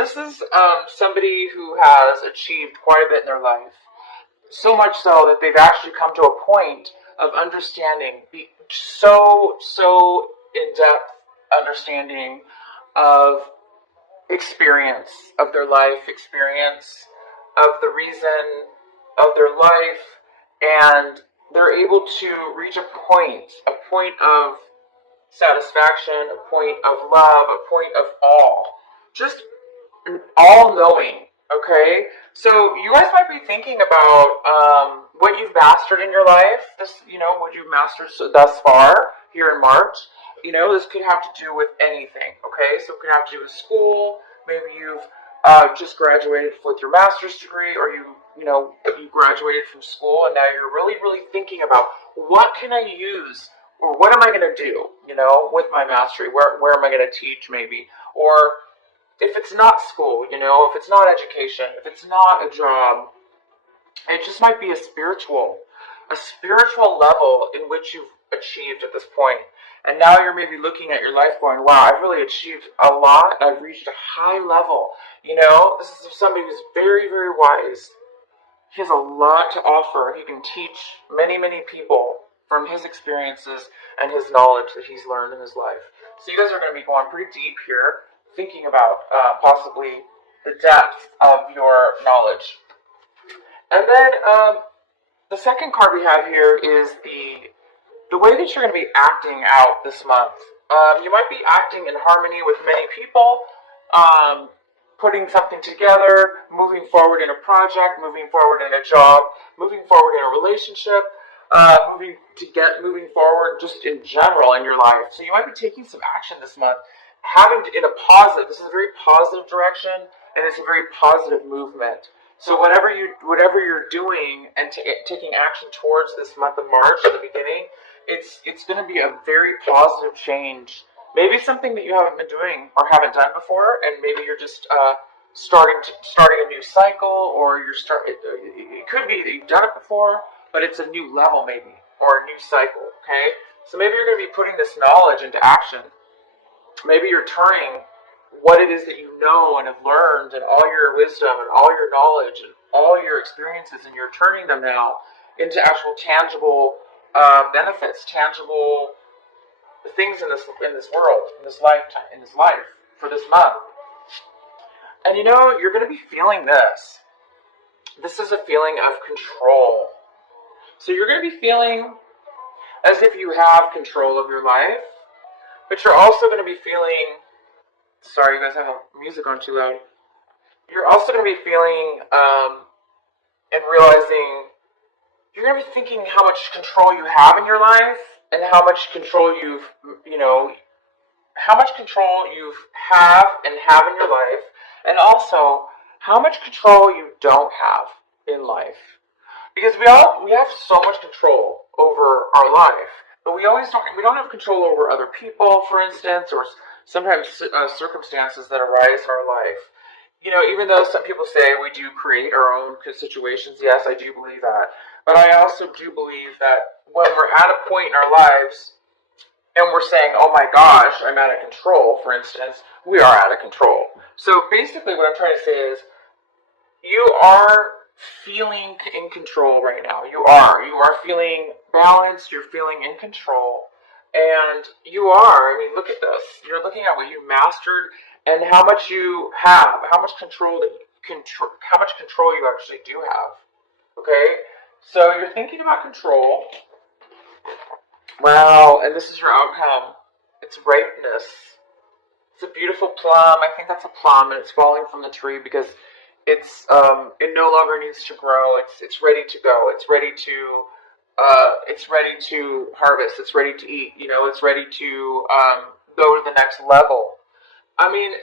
this is somebody who has achieved quite a bit in their life. So much so that they've actually come to a point of understanding, so in-depth understanding of experience, of their life experience, of the reason of their life, and they're able to reach a point of satisfaction, a point of love, a point of awe. Just all knowing. Okay, so you guys might be thinking about what you've mastered in your life. What you've mastered thus far here in March. This could have to do with anything. Okay, so it could have to do with school. Maybe you've just graduated with your master's degree, or you graduated from school, and now you're really thinking about what can I use, or what am I going to do? With my mastery, where am I going to teach, maybe, or if it's not school, if it's not education, if it's not a job, it just might be a spiritual level in which you've achieved at this point. And now you're maybe looking at your life going, wow, I've really achieved a lot. I've reached a high level. This is somebody who's very, very wise. He has a lot to offer. He can teach many, many people from his experiences and his knowledge that he's learned in his life. So you guys are going to be going pretty deep here, thinking about possibly the depth of your knowledge. And then the second card we have here is the way that you're going to be acting out this month. You might be acting in harmony with many people, putting something together, moving forward in a project, moving forward in a job, moving forward in a relationship, moving forward just in general in your life. So you might be taking some action this month, this is a very positive direction, and it's a very positive movement. So whatever you're doing and taking action towards this month of March at the beginning, it's going to be a very positive change. Maybe something that you haven't been doing or haven't done before, and maybe you're just starting a new cycle, or it could be that you've done it before, but it's a new level maybe, or a new cycle. Okay, so maybe you're going to be putting this knowledge into action. Maybe you're turning what it is that you know and have learned, and all your wisdom and all your knowledge and all your experiences, and you're turning them now into actual tangible benefits, tangible things in this world, in this lifetime, in this life, for this month. And you're going to be feeling this. This is a feeling of control. So you're going to be feeling as if you have control of your life, but you're also going to be feeling, sorry, you guys have music on too loud. You're also going to be feeling and realizing, you're going to be thinking how much control you have in your life, and how much control you have in your life, and also how much control you don't have in life. Because we have so much control over our life, but we don't have control over other people, for instance, or sometimes circumstances that arise in our life. Even though some people say we do create our own situations, yes, I do believe that. But I also do believe that when we're at a point in our lives and we're saying, oh my gosh, I'm out of control, for instance, we are out of control. So basically what I'm trying to say is, you are feeling in control right now. You are feeling balanced, you're feeling in control. And look at this. You're looking at what you mastered and how much you have, how much control you actually do have. Okay? So you're thinking about control. Wow, and this is your outcome. It's ripeness. It's a beautiful plum. I think that's a plum, and it's falling from the tree because it no longer needs to grow. It's ready to go. It's ready to harvest. It's ready to eat. It's ready to go to the next level.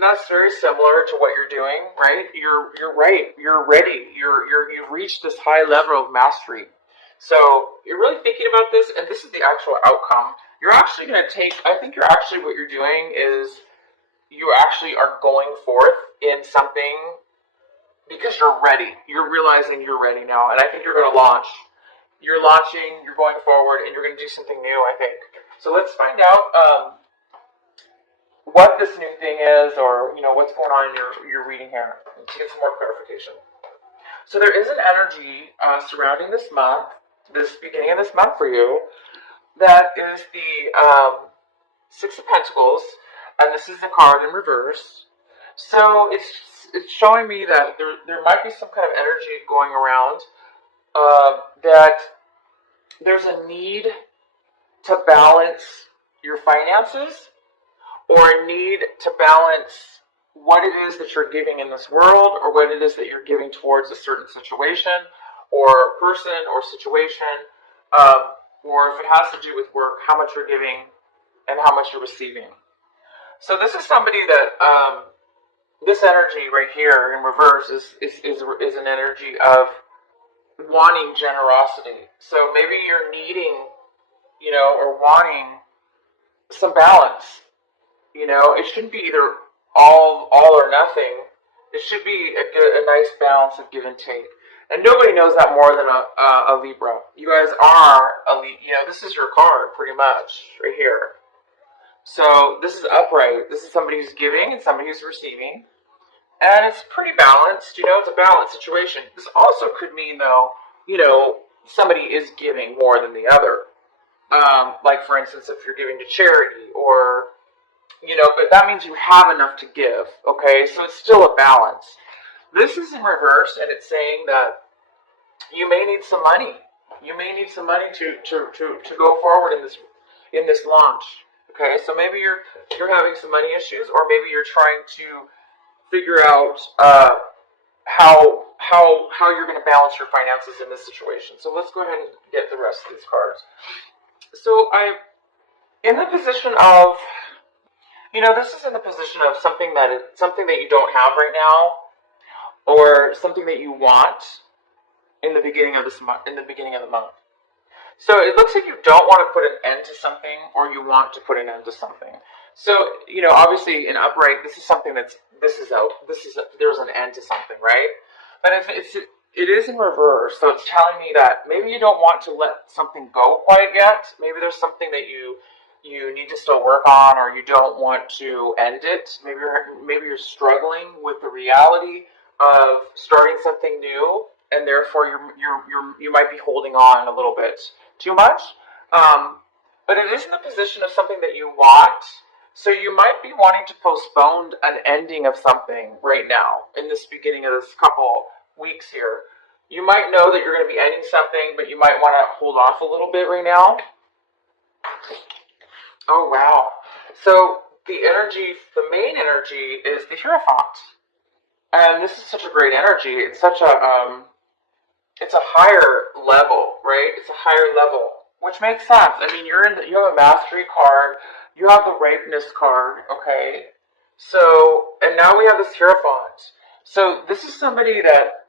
That's very similar to what you're doing, right? You're right. You're ready. You've reached this high level of mastery. So you're really thinking about this, and this is the actual outcome. You're actually going to what you're doing is you actually are going forth in something because you're ready. You're realizing you're ready now, and I think you're going to launch. You're launching, you're going forward, and you're going to do something new, I think. So let's find out what this new thing is, or what's going on in your reading here, to get some more clarification. So there is an energy surrounding this month, this beginning of this month for you, that is the Six of Pentacles, and this is the card in reverse. So it's showing me that there might be some kind of energy going around, that there's a need to balance your finances, or a need to balance what it is that you're giving in this world, or what it is that you're giving towards a certain situation, or person, or situation, or if it has to do with work, how much you're giving and how much you're receiving. So this is somebody that, this energy right here in reverse is an energy of wanting generosity. So maybe you're needing, or wanting some balance. It shouldn't be either all or nothing. It should be a nice balance of give and take. And nobody knows that more than a Libra. You guys are a Libra. This is your card, pretty much, right here. So this is upright. This is somebody who's giving and somebody who's receiving. And it's pretty balanced. It's a balanced situation. This also could mean, though, somebody is giving more than the other. Like, for instance, if you're giving to charity, or but that means you have enough to give, okay? So it's still a balance. This is in reverse, and it's saying that you may need some money. You may need some money to go forward in this launch, okay? So maybe you're having some money issues, or maybe you're trying to figure out how you're going to balance your finances in this situation. So let's go ahead and get the rest of these cards. So I'm in the position of, this is in the position of something that you don't have right now, or something that you want in the beginning of this month. In the beginning of the month. So it looks like you don't want to put an end to something, or you want to put an end to something. So obviously in upright, this is something there's an end to something, right? But if it is in reverse, so it's telling me that maybe you don't want to let something go quite yet. Maybe there's something that you need to still work on, or you don't want to end it. Maybe you're struggling with the reality of starting something new, and therefore you might be holding on a little bit too much. But it is in the position of something that you want. So you might be wanting to postpone an ending of something right now, in this beginning of this couple weeks here. You might know that you're going to be ending something, but you might want to hold off a little bit right now. Oh, wow. So the main energy is the Hierophant. And this is such a great energy. It's such it's a higher level, right? It's a higher level, which makes sense. I mean, you have a Mastery card, you have the Ripeness card, okay? So, and now we have this Hierophant. So this is somebody that,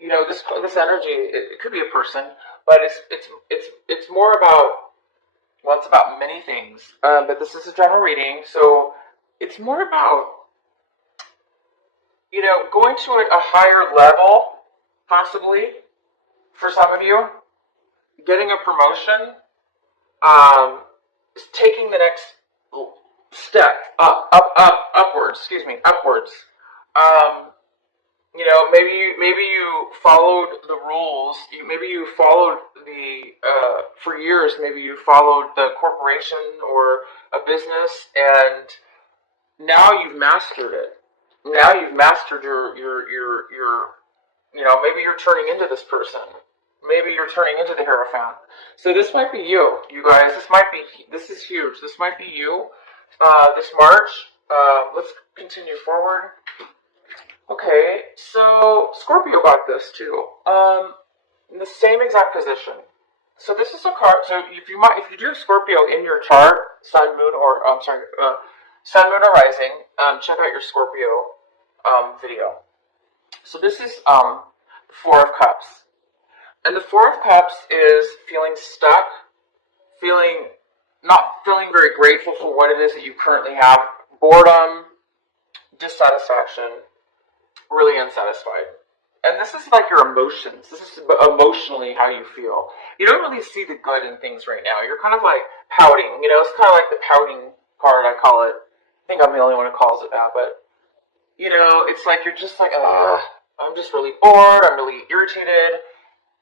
this energy, it could be a person, but it's more about, well, it's about many things, but this is a general reading, so it's more about, going to a higher level, possibly, for some of you, getting a promotion, taking the next step, upwards. Maybe you followed the rules. Maybe you followed for years. Maybe you followed the corporation or a business, and now you've mastered it. Now you've mastered your. Maybe you're turning into this person. Maybe you're turning into the Hierophant. So this might be you guys. This is huge. This might be you. This March. Let's continue forward. Okay, so Scorpio got this too. In the same exact position. So this is a card. So if you do have Scorpio in your chart, Sun, Moon, or Sun, Moon, or Rising, check out your Scorpio video. So this is the Four of Cups, and the Four of Cups is feeling stuck, not feeling very grateful for what it is that you currently have, boredom, dissatisfaction, really unsatisfied. And this is like your emotions. This is emotionally how you feel. You don't really see the good in things right now. You're kind of like pouting. It's kind of like the pouting card, I call it. I think I'm the only one who calls it that, but it's like you're just like, I'm just really bored. I'm really irritated.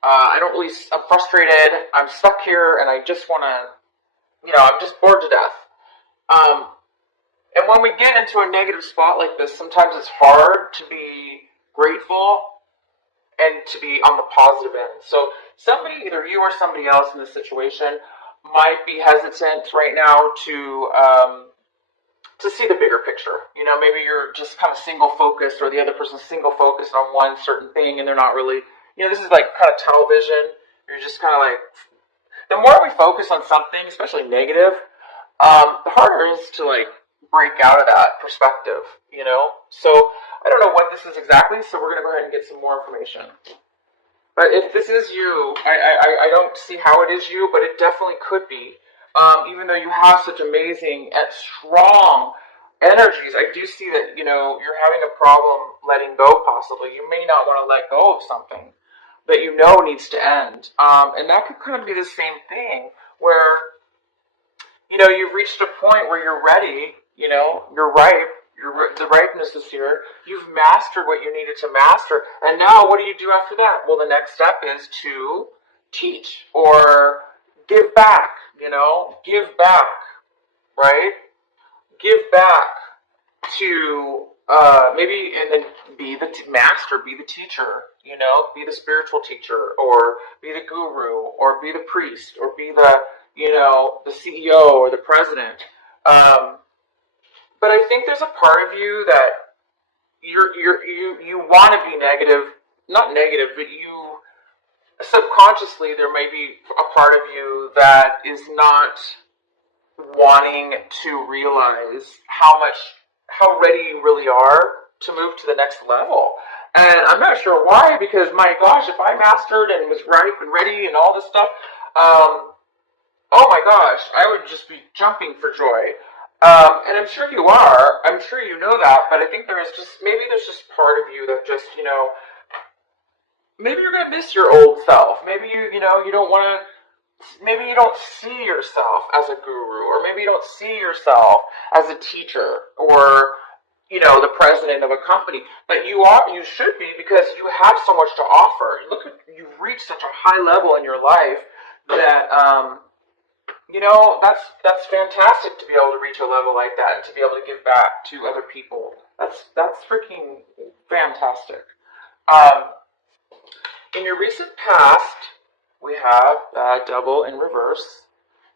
I'm frustrated. I'm stuck here, and I just want to, I'm just bored to death. Um, and when we get into a negative spot like this, sometimes it's hard to be grateful and to be on the positive end. So somebody, either you or somebody else in this situation, might be hesitant right now to see the bigger picture. Maybe you're just kind of single focused, or the other person's single focused on one certain thing, and they're not really. This is like kind of tunnel vision. You're just kind of like, the more we focus on something, especially negative, the harder it is to like break out of that perspective. So I don't know what this is exactly. So we're gonna go ahead and get some more information. But if this is you, I don't see how it is you, but it definitely could be. Even though you have such amazing and strong energies, I do see that, you're having a problem letting go possibly. You may not want to let go of something that needs to end. And that could kind of be the same thing where, you've reached a point where you're ready, you're ripe. The ripeness is here. You've mastered what you needed to master. And now what do you do after that? Well, the next step is to teach or give back, give back, right? Give back to maybe, and then be the master, be the teacher, be the spiritual teacher, or be the guru, or be the priest, or be the, the CEO or the president. But I think there's a part of you that you want to be negative, not negative, but you subconsciously, there may be a part of you that is not wanting to realize how ready you really are to move to the next level. And I'm not sure why, because my gosh, if I mastered and was ripe and ready and all this stuff, oh my gosh, I would just be jumping for joy. And I'm sure you are. I'm sure you know that. But I think there's just part of you that just, maybe you're going to miss your old self. Maybe you don't want to, maybe you don't see yourself as a guru, or maybe you don't see yourself as a teacher, or, the president of a company. But you should be, because you have so much to offer. You've reached such a high level in your life that, that's fantastic to be able to reach a level like that and to be able to give back to other people. That's freaking fantastic. In your recent past, we have double in reverse.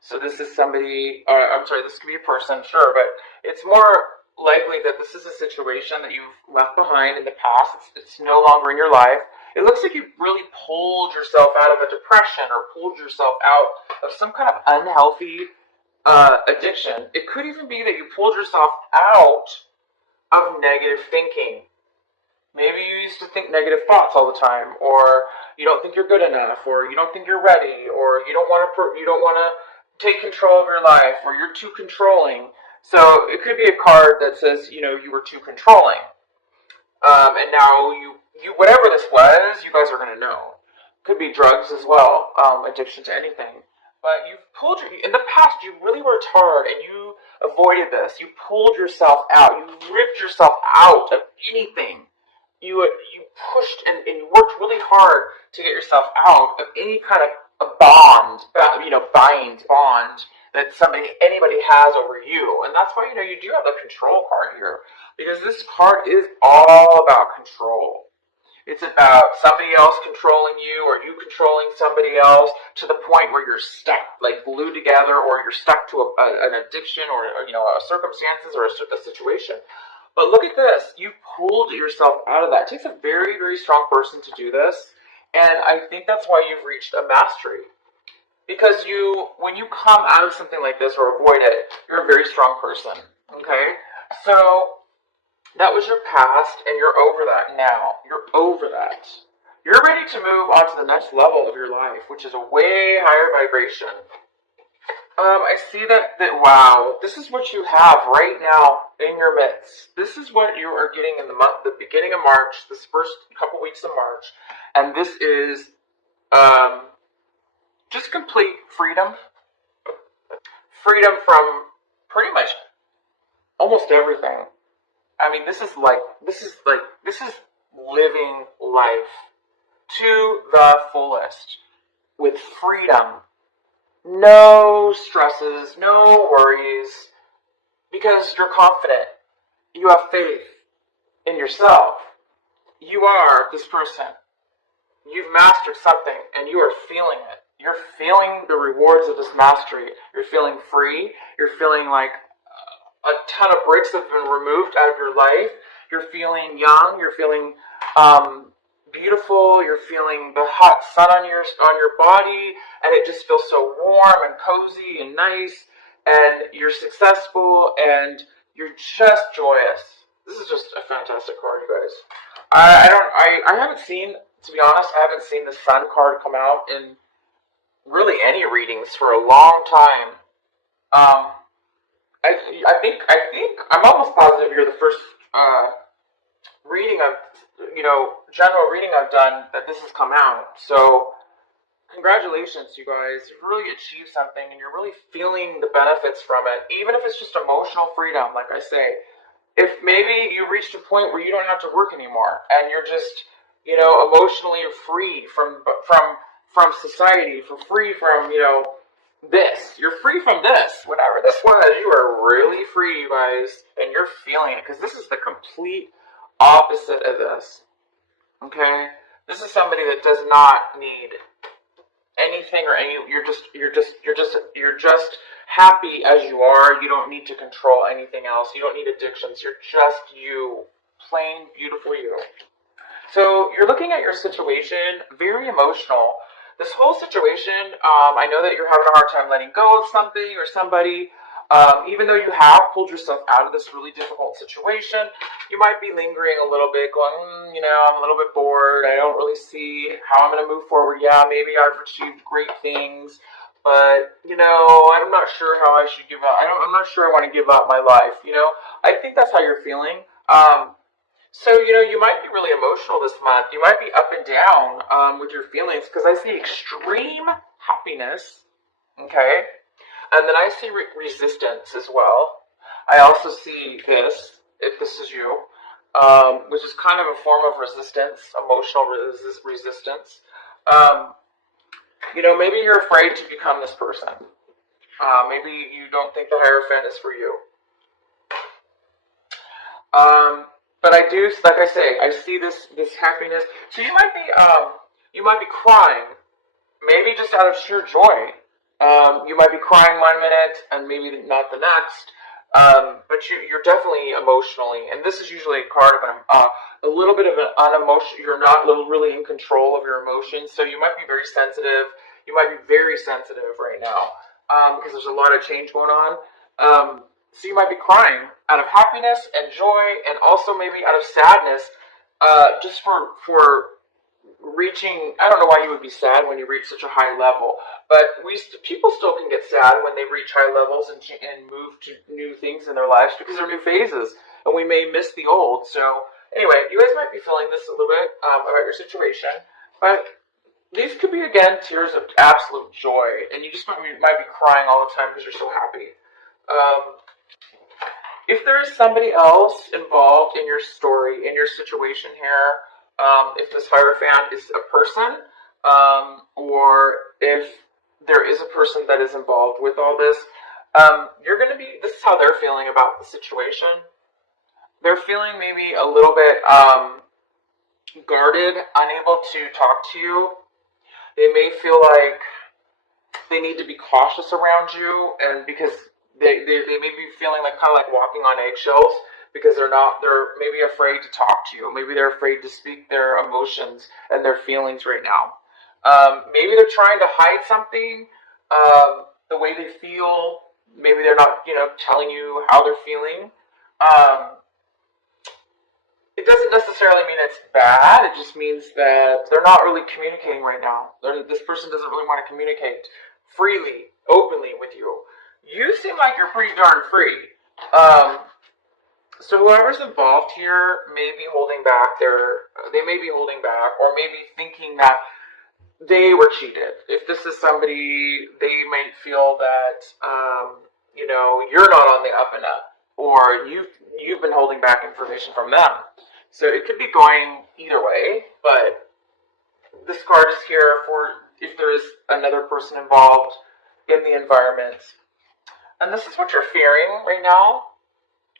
So this is somebody, this could be a person, sure, but it's more likely that this is a situation that you've left behind in the past. It's no longer in your life. It looks like you really pulled yourself out of a depression, or pulled yourself out of some kind of unhealthy addiction. It could even be that you pulled yourself out of negative thinking. Maybe you used to think negative thoughts all the time, or you don't think you're good enough, or you don't think you're ready, or you don't want to take control of your life, or you're too controlling. So it could be a card that says, you were too controlling. And now you whatever this was, you guys are going to know. Could be drugs as well, addiction to anything. But in the past, you really worked hard and you avoided this. You pulled yourself out. You ripped yourself out of anything. You pushed and you worked really hard to get yourself out of any kind of a bond that anybody has over you. And that's why, you do have the control card here. Because this card is all about control. It's about somebody else controlling you, or you controlling somebody else, to the point where you're stuck, like glued together, or you're stuck to an addiction, or circumstances, or a situation. But look at this. You pulled yourself out of that. It takes a very, very strong person to do this. And I think that's why you've reached a mastery. Because when you come out of something like this or avoid it, you're a very strong person. Okay? So that was your past, and you're over that now. You're over that. You're ready to move on to the next level of your life, which is a way higher vibration. I see that wow, this is what you have right now in your midst. This is what you are getting in the beginning of March, this first couple weeks of March. And this is just complete freedom. Freedom from pretty much almost everything. I mean, this is living life to the fullest with freedom. No stresses, no worries, because you're confident. You have faith in yourself. You are this person. You've mastered something and you are feeling it. You're feeling the rewards of this mastery. You're feeling free. You're feeling like a ton of bricks have been removed out of your life. You're feeling young. You're feeling beautiful. You're feeling the hot sun on your body, and it just feels so warm and cozy and nice. And you're successful, and you're just joyous. This is just a fantastic card, you guys. I haven't seen, to be honest, I haven't seen the Sun card come out in really any readings for a long time. Um, I think I'm almost positive you're the first reading I've, general reading I've done that this has come out. So congratulations, you guys. You've really achieved something and you're really feeling the benefits from it, even if it's just emotional freedom, like I say. If maybe you reached a point where you don't have to work anymore and you're just, emotionally free from society, for free from, this. You're free from this. Whatever this was, you are really free, you guys, and you're feeling it, because this is the complete opposite of this. Okay? This is somebody that does not need anything or any. You're just happy as you are. You don't need to control anything else. You don't need addictions. You're just you, plain beautiful you. So you're looking at your situation, very emotional. This whole situation, I know that you're having a hard time letting go of something or somebody. Even though you have pulled yourself out of this really difficult situation, you might be lingering a little bit, going, I'm a little bit bored. I don't really see how I'm going to move forward. Yeah, maybe I've achieved great things, but, I'm not sure how I should give up. I'm not sure I want to give up my life, I think that's how you're feeling. So, you might be really emotional this month. You might be up and down with your feelings, because I see extreme happiness, okay? And then I see resistance as well. I also see this, if this is you, which is kind of a form of resistance, emotional resistance. Maybe you're afraid to become this person. Maybe you don't think the Hierophant is for you. But I do, like I say, I see this happiness. So you might be crying, maybe just out of sheer joy. You might be crying 1 minute and maybe not the next. But you're definitely emotionally, and this is usually a card of a little bit of an unemotional. You're not really in control of your emotions, so you might be very sensitive. You might be very sensitive right now because there's a lot of change going on. So you might be crying out of happiness and joy, and also maybe out of sadness, just for reaching. I don't know why you would be sad when you reach such a high level, but people still can get sad when they reach high levels and move to new things in their lives, because they're new phases, and we may miss the old. So anyway, you guys might be feeling this a little bit about your situation, but these could be, again, tears of absolute joy, and you just might be crying all the time because you're so happy. If there is somebody else involved in your story, in your situation here, if this Hierophant is a person, or if there is a person that is involved with all this, this is how they're feeling about the situation. They're feeling maybe a little bit guarded, unable to talk to you. They may feel like they need to be cautious around you, and because they may be feeling like kind of like walking on eggshells, because they're maybe afraid to talk to you. Maybe they're afraid to speak their emotions and their feelings right now. Maybe they're trying to hide something, the way they feel. Maybe they're not, telling you how they're feeling. It doesn't necessarily mean it's bad. It just means that they're not really communicating right now. This person doesn't really want to communicate freely, openly with you. You seem like you're pretty darn free. So whoever's involved here may be holding back they may be holding back, or maybe thinking that they were cheated. If this is somebody, they might feel that, you're not on the up and up. or you've been holding back information from them. So it could be going either way, but this card is here for if there is another person involved in the environment. And this is what you're fearing right now,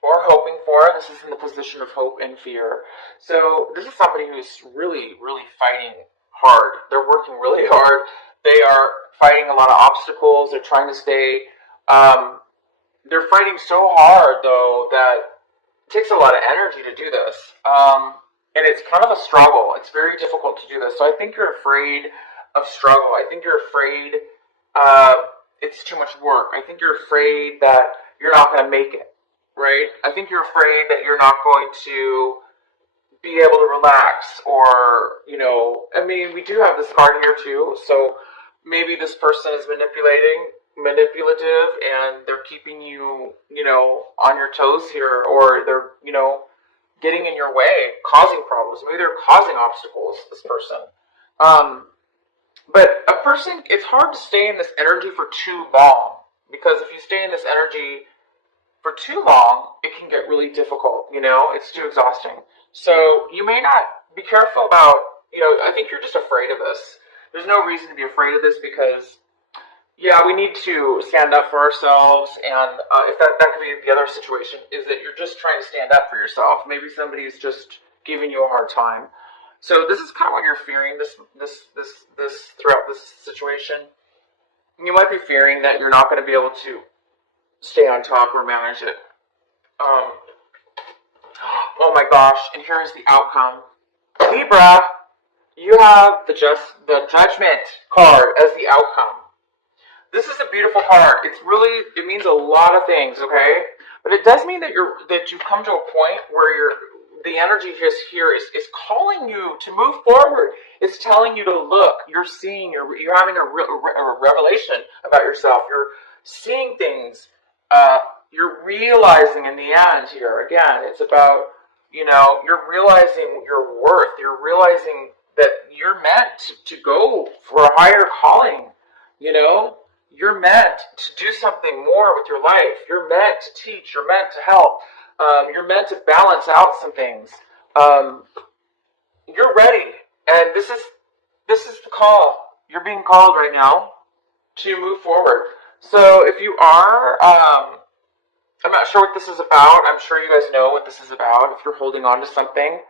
or hoping for. This is in the position of hope and fear. So this is somebody who's really, really fighting hard. They're working really hard. They are fighting a lot of obstacles. They're trying to stay, they're fighting so hard though that it takes a lot of energy to do this. And it's kind of a struggle. It's very difficult to do this. So I think you're afraid of struggle. I think you're afraid it's too much work. I think you're afraid that you're not going to make it, right? I think you're afraid that you're not going to be able to relax, or, I mean, we do have this card here too. So maybe this person is manipulative, and they're keeping you, on your toes here, or they're, getting in your way, causing problems. Maybe they're causing obstacles, this person. But a person, it's hard to stay in this energy for too long, because if you stay in this energy for too long, it can get really difficult, it's too exhausting. So you may not be careful about, I think you're just afraid of this. There's no reason to be afraid of this, because we need to stand up for ourselves, and if that could be the other situation, is that you're just trying to stand up for yourself. Maybe somebody's just giving you a hard time. So this is kind of what you're fearing this throughout this situation. You might be fearing that you're not going to be able to stay on top or manage it. Oh my gosh! And here's the outcome. Libra, you have the Judgment card as the outcome. This is a beautiful card. It means a lot of things, okay? But it does mean that you've come to a point where the energy here is calling you to move forward. It's telling you to look. You're seeing. You're having a revelation about yourself. You're seeing things. You're realizing in the end here. Again, it's about you're realizing your worth. You're realizing that you're meant to go for a higher calling. You're meant to do something more with your life. You're meant to teach. You're meant to help. You're meant to balance out some things. You're ready, and this is the call. You're being called right now to move forward. So if you are, I'm not sure what this is about. I'm sure you guys know what this is about if you're holding on to something.